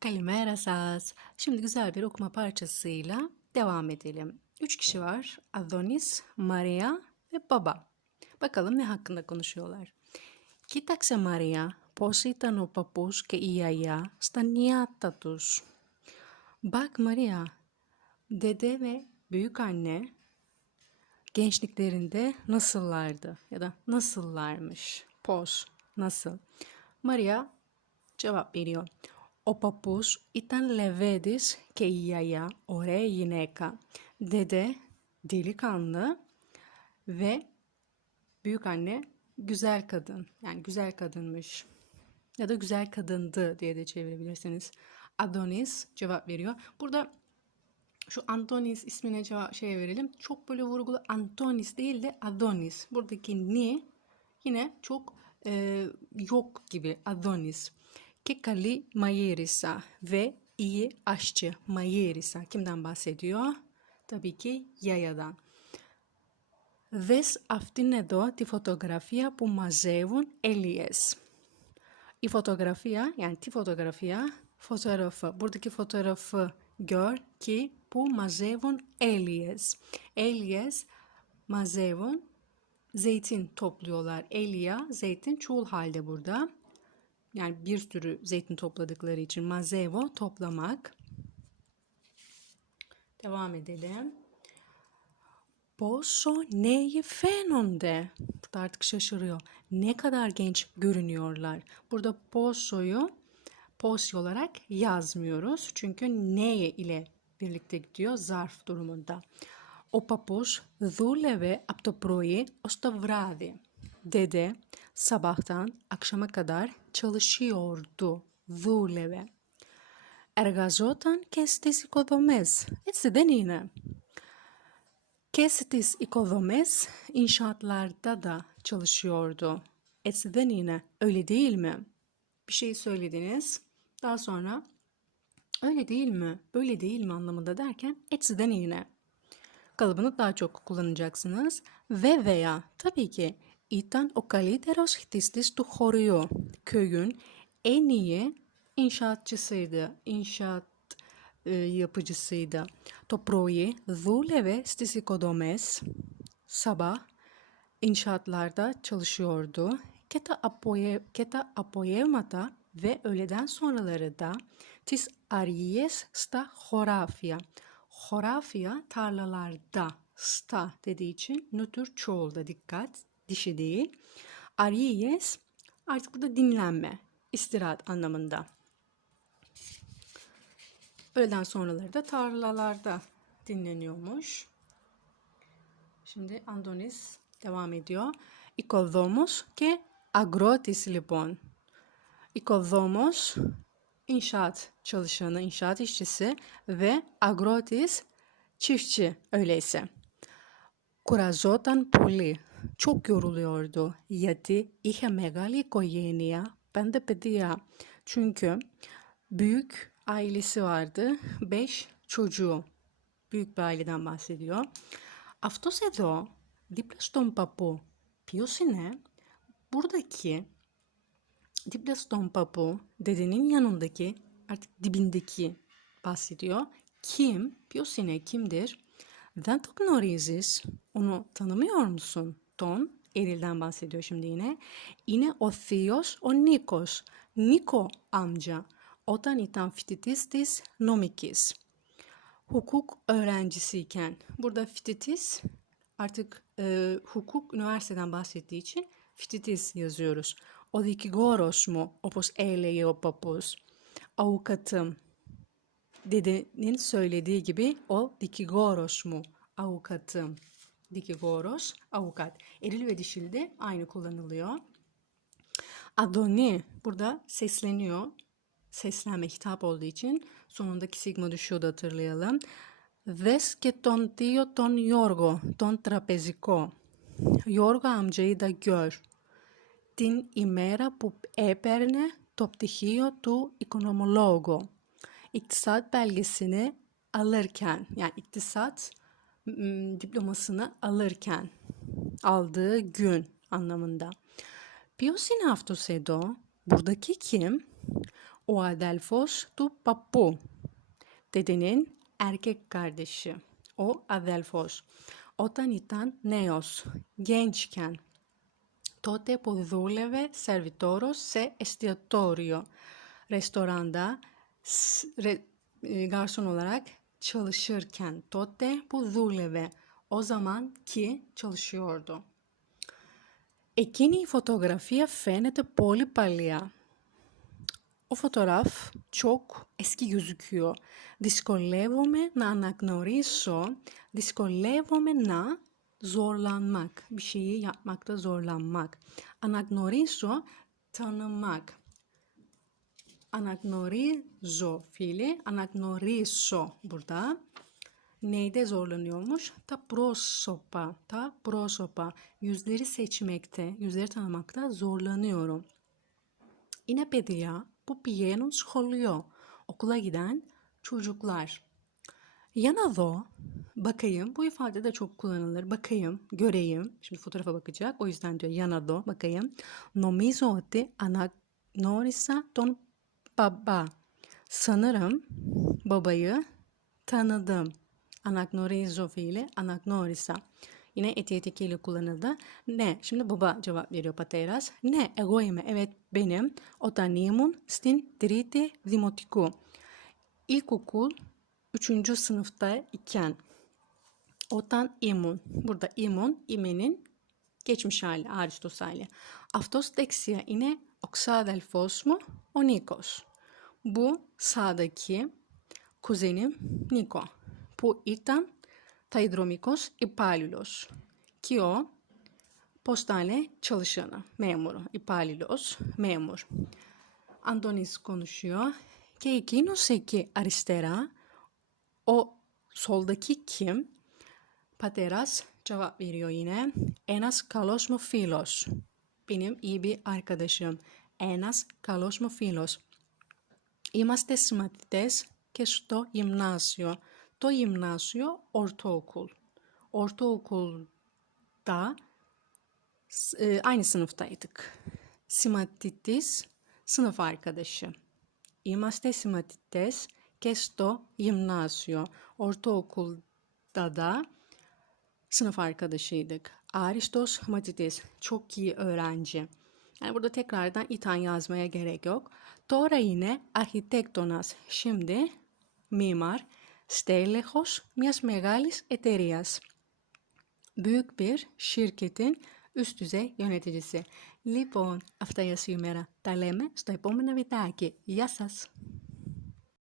Kalimera σας. Şimdi güzel bir okuma parçasıyla devam edelim. Üç kişi var. Adonis, Maria ve baba. Bakalım ne hakkında konuşuyorlar. Κοίταξε Μαρία πώς ήταν ο παππούς και η γιαγιά στα νιάτα τους. Bak Maria, dede ve büyük anne gençliklerinde nasıllardı ya da nasıllarmış. Πώς, nasıl. Maria cevap veriyor. Ο παππούς ήταν λεβέντης και η γιαγιά ωραία γυναίκα. Dede delikanlı ve büyük anne güzel kadın. Yani güzel kadınmış. Ya da güzel kadındı diye de çevirebilirsiniz. Adonis cevap veriyor. Burada şu Antonis ismine cevap şey verelim. Çok böyle vurgulu Antonis değil de Adonis. Buradaki ni yine çok e, yok gibi Adonis. Και καλή μαγείρισα ve iyi aşçı μαγείρισα. Kimden bahsediyor? Tabii ki Yaya'dan. Δες αυτήν εδώ τη φωτογραφία που μαζεύουν έλιες. Η fotografya yani ti fotografya fotoğrafı. Buradaki fotoğrafı gör ki bu μαζεύουν έλιες. Έλιες μαζεύουν zeytin topluyorlar. Elia zeytin çoğul halde burada. Yani bir sürü zeytin topladıkları için mazevo toplamak. Devam edelim. Πόσο νέοι φαίνονται. Burada artık şaşırıyor. Ne kadar genç görünüyorlar. Burada poso'yu pos olarak yazmıyoruz. Çünkü neye ile birlikte gidiyor zarf durumunda. Ο παππούς δούλευε από το πρωί ως το βράδυ. Dede sabahtan akşama kadar çalışıyordu. Δούλευε. Εργαζόταν και στις οικοδομές. Έτσι δεν είναι. Και στις οικοδομές inşaatlarda da çalışıyordu. Έτσι δεν είναι. Öyle değil mi? Bir şey söylediniz. Daha sonra öyle değil mi? Böyle değil mi anlamında derken έτσι δεν είναι. Kalıbını daha çok kullanacaksınız. Ve veya tabii ki ήταν ο καλύτερος χτιστής του χωριού. Köyün en iyi inşaatçısıydı. İnşaat e, yapıcısıydı. Το πρωί δούλευε στις οικοδομές. Sabah inşaatlarda çalışıyordu. Και τα, αποε, και τα απογεύματα ve öğleden sonraları da τις αργίες στα χωράφια. Χωράφια tarlalarda sta dediği için nötr çoğulda dikkat dişi değil. Aries artık burada dinlenme, istirahat anlamında. Öğleden sonraları da tarlalarda dinleniyormuş. Şimdi Andonis devam ediyor. İkodόμος και αγρότης λοιπόν. İkodόμος inşaat çalışanı, inşaat işçisi ve agrotis çiftçi öyleyse. Κουραζόταν πολύ. Çok yoruluyordu. Γιατί είχε μεγάλη οικογένεια, πέντε παιδιά. Çünkü büyük ailesi vardı. Beş çocuğu. Büyük bir aileden bahsediyor. Αυτός εδώ, δίπλα στον παππού, ποιος είναι? Buradaki dipla στον παππού, dedenin yanındaki, artık dibindeki bahsediyor. Kim? Ποιος είναι? Kimdir? Δεν το γνωρίζεις. Onu tanımıyor musun? Ton, erilden bahsediyor şimdi yine. Yine o θείος, ο Νίκος. Niko amca. Όταν ήταν φοιτητής της νομικής. Hukuk öğrencisiyken. Burada fititis artık e, hukuk üniversiteden bahsettiği için fititis yazıyoruz. O δικηγόρος mu? Όπως έλεγε ο παππούς. Avukatım. Dedenin söylediği gibi o δικηγόρος mu? Avukatım. Δικηγόρος, avukat. Eril ve dişilde aynı kullanılıyor. Adoni burada sesleniyor. Seslenme hitap olduğu için sonundaki sigma düşüyor da hatırlayalım. Δες και τον θείο τον Γιώργο, τον τραπεζικό. Γιώργο amcayı da gör. Την ημέρα που έπαιρνε το πτυχίο του οικονομολόγου. İktisat belgesini alırken, yani iktisat m, diplomasını alırken aldığı gün anlamında. Ποιος είναι αυτός εδώ? Buradaki kim? O adelfos του παππού. Dedenin erkek kardeşi. O adelfos. Όταν ήταν νέος, gençken. Τότε που δούλευε σερβιτόρος σε εστιατόριο. Restoranda s- re- e, garson olarak çalışırken. Τότε που δούλευε. O zaman ki çalışıyordu. Εκείνη η φωτογραφία φαίνεται πολύ παλιά. Ο fotoğraf çok eski gözüküyor. Δυσκολεύομαι να αναγνωρίσω, δυσκολεύομαι να zorlanmak, bir şeyi yapmakta zorlanmak. Anagnorίσω, tanımak. Anagnorίζω fiili, anagnorίσω burada. Neyde zorlanıyormuş? Ta prosopa, ta prosopa. Yüzleri seçmekte, yüzleri tanımakta zorlanıyorum. Είναι παιδιά που πηγαίνουν σχολείο. Okula giden çocuklar. Ya να δω, bakayım. Bu ifade de çok kullanılır. Bakayım, göreyim. Şimdi fotoğrafa bakacak. O yüzden diyor ya να δω, bakayım. Νομίζω ότι αναγνώρισα τον baba. Sanırım babayı tanıdım. Anagnorίζω fiili anagnorisa. Yine eti ile kullanıldı. Ne? Şimdi baba cevap veriyor pateras. Ne? Εγώ είμαι. Evet benim. Όταν ήμουν στην τρίτη δημοτικού. İlkokul 3. sınıfta iken. Όταν ήμουν. Burada ήμουν, imenin geçmiş hali, Aristos hali. Αυτός δεξιά είναι ο ξάδελφός μου, ο Νίκος. Bu sağdaki kuzenim Niko. Που ήταν ταϊδρομικός υπάλληλος. Και ο, πώς τα είναι, çalışanı, memuru, υπάλληλος, memur. Antonis konuşuyor. Και εκείνος εκεί arisτερά, o soldaki kim? Pateras cevap veriyor yine. Ένας καλός μου φίλος. Benim iyi bir arkadaşım. Ένας καλός μου φίλος. Είμαστε συμμαθητές και στο γυμνάσιο. Το γυμνάσιο ortaokul. Ortaokulda s- e, aynı sınıftaydık. Simatitis sınıf arkadaşı. Είμαστε συμμαθητές και στο γυμνάσιο. Ortaokulda da sınıf arkadaşıydık. Aristos Matitis, çok iyi öğrenci. Yani burada tekrardan itan yazmaya gerek yok. Τώρα yine arhitektonas, şimdi mimar, stέλεχος μιας μεγάλης εταιρείας. Büyük bir şirketin üst düzey yöneticisi. Λοιπόν, αυτά για σήμερα. Τα λέμε στο επόμενο βιντεάκι. Γεια σας!